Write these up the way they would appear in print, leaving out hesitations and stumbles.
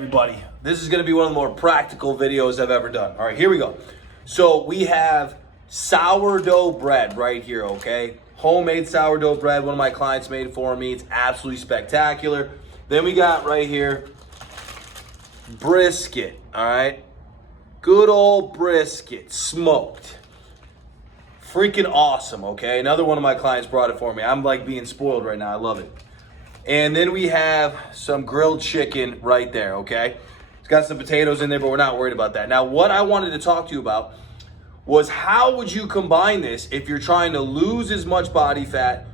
everybody. This is going to be one of the more practical videos I've ever done. All right, here we go. So we have sourdough bread right here, okay? Homemade sourdough bread. One of my clients made it for me. It's absolutely spectacular. Then we got right here brisket, all right? Good old brisket, smoked. Freaking awesome, okay? Another one of my clients brought it for me. I'm like being spoiled right now. I love it. And then we have some grilled chicken right there, okay? It's got some potatoes in there, but we're not worried about that. Now, what I wanted to talk to you about was how would you combine this if you're trying to lose as much body fat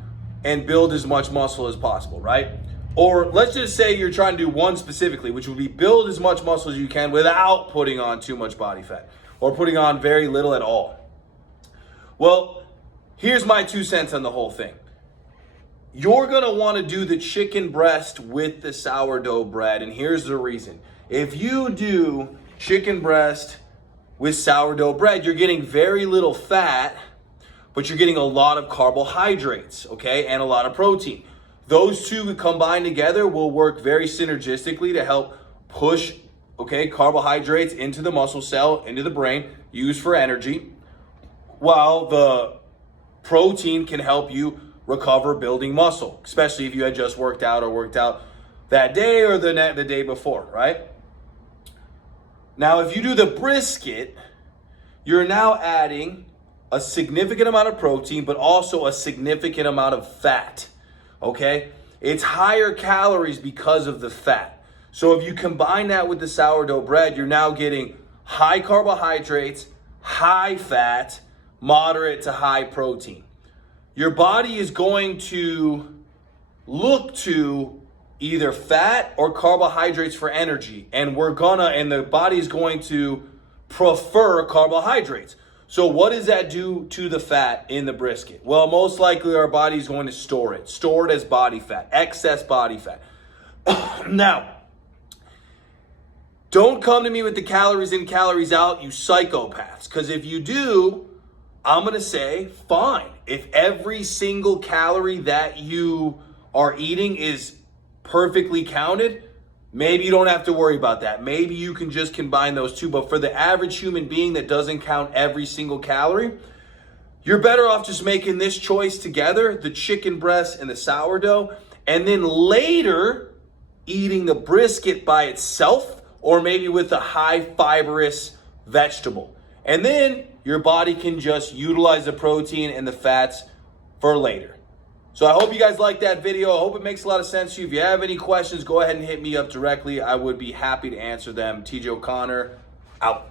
and build as much muscle as possible, right? Or let's just say you're trying to do one specifically, which would be build as much muscle as you can without putting on too much body fat or putting on very little at all. Well, here's my 2 cents on the whole thing. You're gonna wanna do the chicken breast with the sourdough bread, and here's the reason. If you do chicken breast with sourdough bread, you're getting very little fat, but you're getting a lot of carbohydrates, okay, and a lot of protein. Those two combined together will work very synergistically to help push, okay, carbohydrates into the muscle cell, into the brain, used for energy, while the protein can help you recover building muscle, especially if you had just worked out that day or the day before, right? Now, if you do the brisket, you're now adding a significant amount of protein, but also a significant amount of fat, okay? It's higher calories because of the fat. So if you combine that with the sourdough bread, you're now getting high carbohydrates, high fat, moderate to high protein. Your body is going to look to either fat or carbohydrates for energy, and the body is going to prefer carbohydrates. So what does that do to the fat in the brisket? Well, most likely our body is going to store it as body fat, excess body fat. Now, don't come to me with the calories in, calories out, you psychopaths, because if you do, I'm gonna say, fine. If every single calorie that you are eating is perfectly counted, maybe you don't have to worry about that. Maybe you can just combine those two. But for the average human being that doesn't count every single calorie, you're better off just making this choice together, the chicken breast and the sourdough, and then later eating the brisket by itself, or maybe with a high fibrous vegetable. And then your body can just utilize the protein and the fats for later. So I hope you guys like that video. I hope it makes a lot of sense to you. If you have any questions, go ahead and hit me up directly. I would be happy to answer them. TJ O'Connor, out.